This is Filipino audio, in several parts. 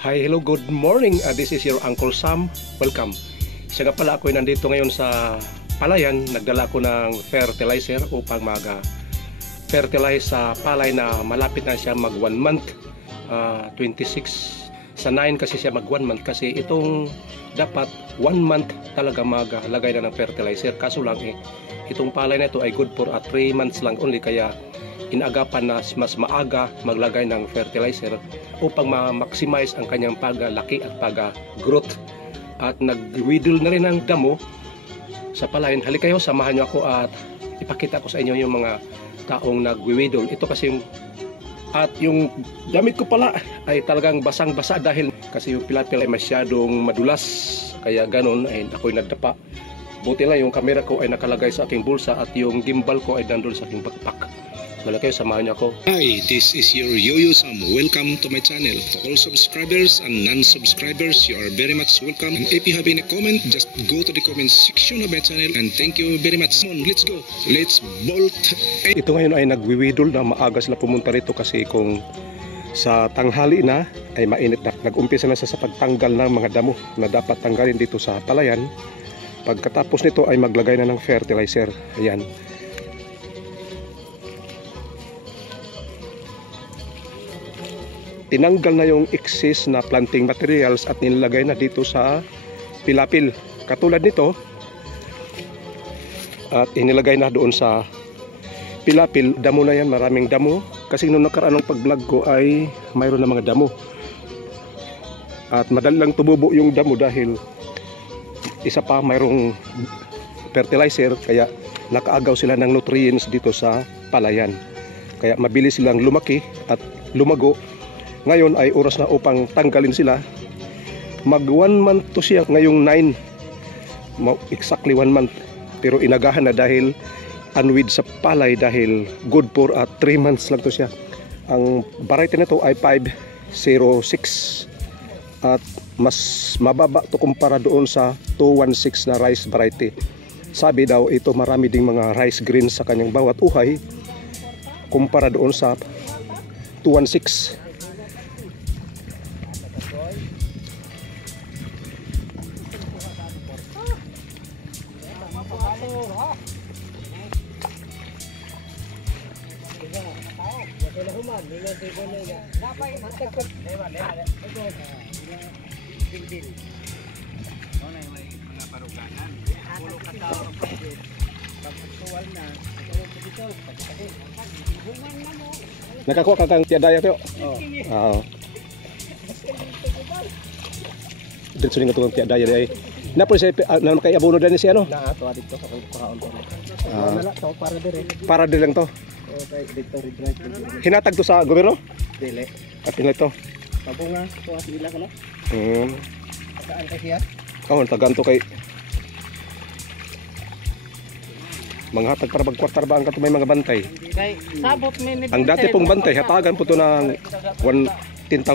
Hi, hello, good morning. This is your Uncle Sam. Welcome. Siya nga pala ako nandito ngayon sa palayan. Nagdala ko ng fertilizer upang mag-fertilize sa palay na malapit na siya mag 1 month. 26 sa 9 kasi siya mag 1 month kasi itong dapat 1 month talaga maglagay na ng fertilizer. Kaso lang itong palay na ito ay good for 3 months lang only, kaya inagapan na mas maaga maglagay ng fertilizer upang ma-maximize ang kanyang paglaki at pag-growth. At nag-widle na rin ng damo sa palayan. Halika kayo, samahan niyo ako at ipakita ko sa inyo yung mga taong nag-widle. Ito kasi at yung damit ko pala ay talagang basang-basa dahil kasi yung pilapil ay masyadong madulas, kaya ganun ay ako'y nagdapa. Buti lang yung camera ko ay nakalagay sa aking bulsa at yung gimbal ko ay nandun sa aking backpack. Wala kayo, samahan niyo ako. Hi, this is your Yoyo Sam. Welcome to my channel. To all subscribers and non-subscribers, you are very much welcome. And if you have any comment, just go to the comment section of my channel. And thank you very much. Come on, let's go. Let's bolt. Ito ngayon ay nagwiwidol na maaga sila pumunta rito kasi kung sa tanghali na ay mainit na. Nag-umpisa na sa pagtanggal ng mga damo na dapat tanggalin dito sa palayan. Pagkatapos nito ay maglagay na ng fertilizer. Ayan. Tinanggal na yung excess na planting materials at nilagay na dito sa pilapil. Katulad nito, at inilagay na doon sa pilapil. Damo na yan, maraming damo. Kasi nung nakaraan ng pag-vlog ko ay mayroon na mga damo. At madali lang tumubo yung damo dahil isa pa mayroong fertilizer, kaya nakaagaw sila ng nutrients dito sa palayan. Kaya mabilis silang lumaki at lumago. Ngayon ay oras na upang tanggalin sila. Mag 1 month to siya ngayong 9. Exactly 1 month. Pero inagahan na dahil unweed sa palay, dahil good for 3 months lang to siya. Ang variety nito ay 506 at mas mababa to kumpara doon sa 216 na rice variety. Sabi daw ito marami ding mga rice grains sa kanyang bawat uhay kumpara doon sa 216. Nakakuha ka kang tiadaya ko. Oo. Dito ning katong tiadaya day. Napo sa kay abono din si ano? Na ato dito sa kuhaon ko. Wala to para dire. Para dire lang to. Okay, dito ridrive. Hinatag to sa gobyerno? Dili. At ito. Tabunga to at ila kana. Saan kay siya? Oh, tagan to kay mga hatag para magkwartar ba ang kato may mga bantay. Kay sabot minute. Ang dati pong bantay hatagan po to ng 10,000.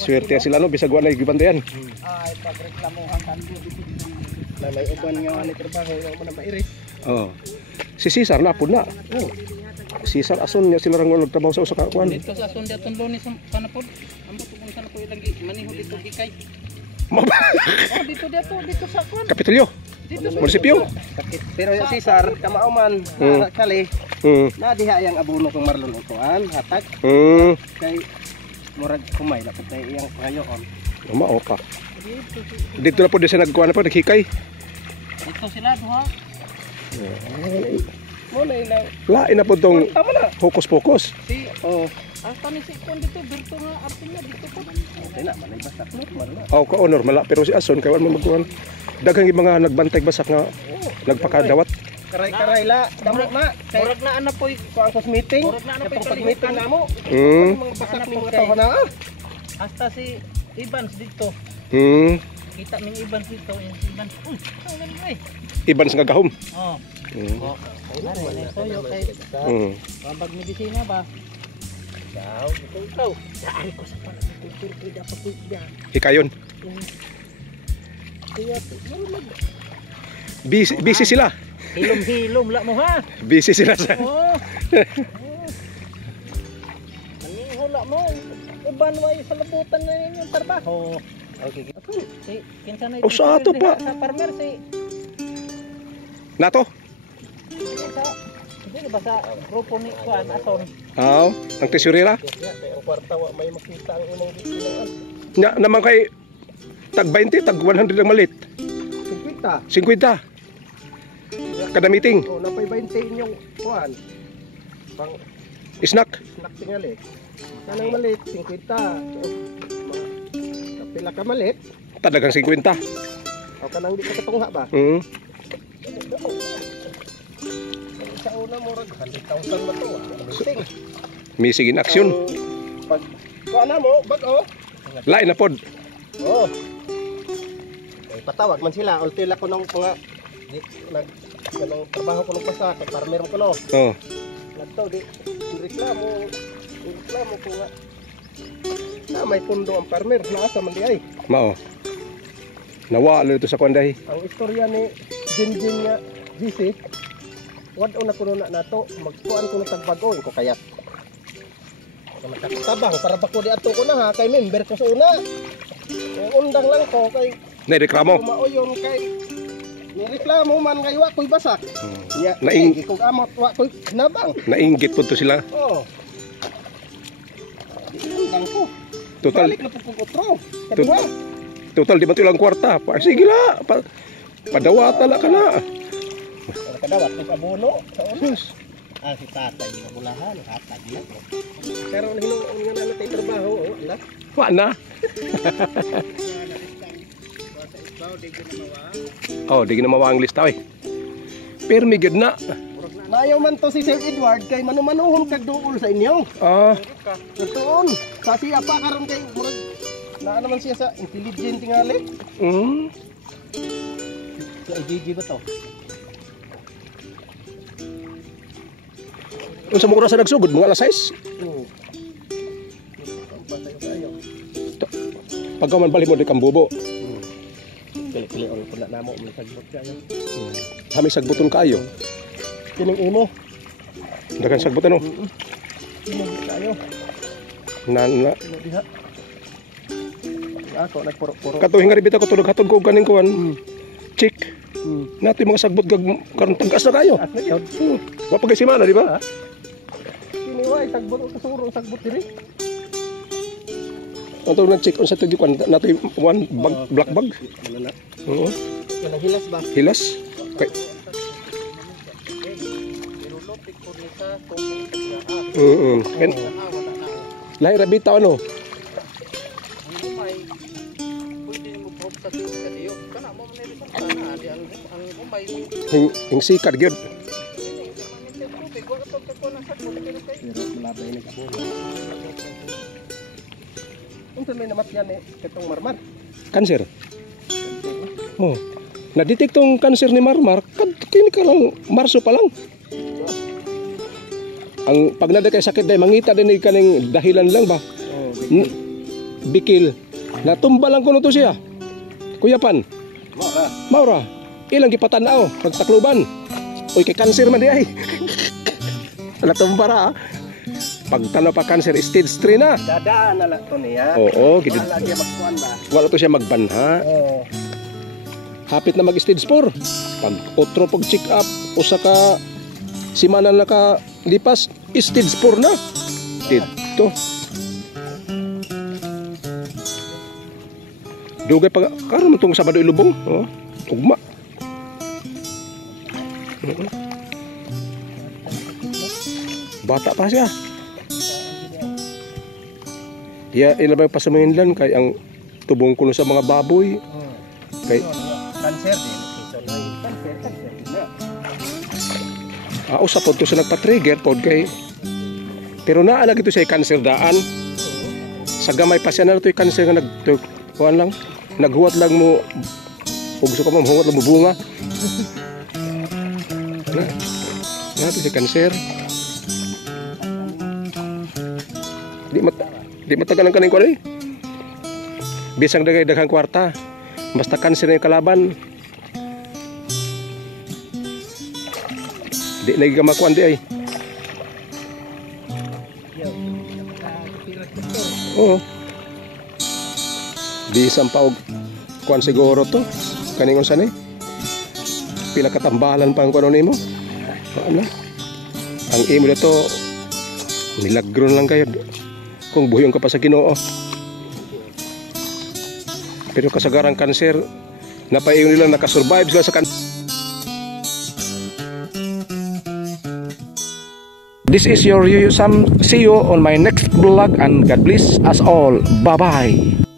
Swerte sila no bisag wala gibantayan. Ay pagreklamuhan kanto. Na may uban nga ni trabaho yung man mairis. Oh. Si Cesar na pud na. Oh. Cesar ason niya sila rang trabaho sa usa ka kuan. Dito sa ason daton lunes panapod. Ambot kung saan ko ilang maniho dito gikay. Dito sa kuan. Kapitulyo. Munisipyo. Pero yung Cesar kamauman kali. Na diha yang abono kung Marlon utuan hatag. Kay murag kumay na pud kay iyang kayoon. Mao pa. Dito na pud siya nagkuan na pud naghikay. Dito sila duha. Muna ilaw. Lain na po itong hokus-pokus. Hasta ni si Kon dito, birto nga artinya dito po. Okay na, manay basak normal na. Oo, normal na. Pero si Ason, kawan mo magkuhan. Daghang yung mga nagbantay basak nga nagpakadawat. Karay-karay la, damok na. Murag na ana po ang meeting. Murag na ana po pag-meeting na mo. Mga basak ni mga tao na. Hasta si Evans dito. Kita ning Evans dito, yung Evans. Evans nga gahom. Oo. Pambag medisina ba? Saan ko sa hikayon. Busy sila. Hilom-hilom la mo ha. Busy sila sa. Manihula mo. uban way sa labutan na yung trabaho. Okay. Si kinsa na Sa ato pa. Sa farmer si Nato? sa hindi ba sa grupo ni Juan Ason. Ang tesorera. Ang kwarta wa may makita ang imong gitingan. Nya naman kay tag 20, tag 100 lang malit. 50. 50. Kada meeting. Oh, napay 20 inyong Juan. Pang Snack. snack tingali. Kanang malit 50. Pila ka malit? Tadagang 50. O kanang di ka katungha ba? Sa una mo rag 100,000 ba to? Meeting. Missing in action. Pag kuana mo bag-o. Lain na pod. Oh. Ay patawag man sila. Ultila ko nung mga di nag kanang trabaho ko nung pasa kay farmer ko no. Oh. Nagtaw di reklamo ko nga. Na may pundo ang farmer naasa man di ay. Mao. Nawala ito sa kwanday. Ang istorya ni Jinjin nga GC wad una kuno na nato magkuan kuno tag bag-o ko kayat. Tabang para ba ko di ato ko na ha kay member ko sa una. Undang lang ko kay Naireklamo. mauyon kay nireklamo man kay wa ko'y basak. Nya Naing- kung amot wa ko'y nabang. Nainggit po to sila. Oh. Undang ko. Total, Balik na po kong utro. Kadua. total di ba ito lang kwarta? Sige la. Padawata la ka na. Kadawat kong abono sa una. Si tatay nga bulahan, hatag na ko. Pero hinuon nga na natin trabaho, ala. Wa na. Oh, di na mawang lista eh. Pero may gid na. Mayaw man to si Sir Edward kay manumanuhon kag duol sa inyo. Tuon. Sa siya pa karon kay murag naa naman siya sa intelligent tingali. Sa IGG ba to? Kung sa mura sa nagsugod, mga alas 6. Pagka man bali mo di kang bubo. Kili-kili on ko na namo may sagbot kayo. Kami sagbuton kayo. Kining imo. Dagan sagbuton no. Imo kayo. Na Imo diha. Ako nagpuro-puro. katuhing nga ribita ko tulog hatod ko ganing kuan. Chick. Nato yung mga sagbot gag karon tagas na kayo. At na yun. Wa pa kay semana di ba? Kiniway sagbot o kasuro sagbot diri. Ato nag-check on sa tugi kuan nato yung one bag black bag. Ano na? Oo. Kanang hilas ba? Hilas. Kay Irulopik ko ni sa tubig. And lahi rabita ano? Umay. Pwede mo pop sa diyo. Kana mo man ni sa kana di ang umay. Hing sikat gyud. Tubig ko to ko na sa tubig kay. Pero malabay ni abo. Unsa may namatyan ni katong marmar? Kanser. Oh. Na-detect tong kanser ni Marmar kini karang Marso pa lang. Ang pag nada kay sakit day mangita din ni kaning dahilan lang ba? Bikil. Natumba lang kuno to siya. Kuyapan. Maura. Ilang gipatan-aw pagtakluban. Oy kay kanser man di ay. Natumba ra. Pagtanaw pa cancer stage 3 na. Dadaan na lang to niya. Oo, gid. Wala siya magkuan ba? Wala to siya magbanha. Oo. Hapit na mag stage 4. Pag otro pag check up usa ka semana na ka lipas stage 4 na. Dito. Dugay pag karon mo tong Sabado ilubong, oh. Ugma. Bata pa siya. Ya, ilabay pa sa mainland kay ang tubong kuno sa mga baboy. Kay Cancer din. So na yung cancer din na. usa pod to sa nagpa-trigger pod kay pero naala gito siya cancer daan. Sa gamay pa siya na to cancer nga kuan lang. Naghuwat lang mo ug gusto ka mahuwat lang mo bunga. Na to si cancer. Di matagal ang kaning kuan eh. Bisang daghang kwarta. Basta cancer na yung kalaban. Di lagi ka makuan di ay. Yo. Napaka-pirat ko. Oo. Bisan pa og kuan siguro to. Kaningon sa ni? Pila katambalan pa ang kuno nimo? Ano? Ang imo dito milagro lang kayo kung buhiyong ka pa sa Ginoo. Pero kasagarang kanser, napaiyon nila nakasurvive sila sa kanser. This is your Yuyu Sam. See you on my next vlog and God bless us all. Bye-bye.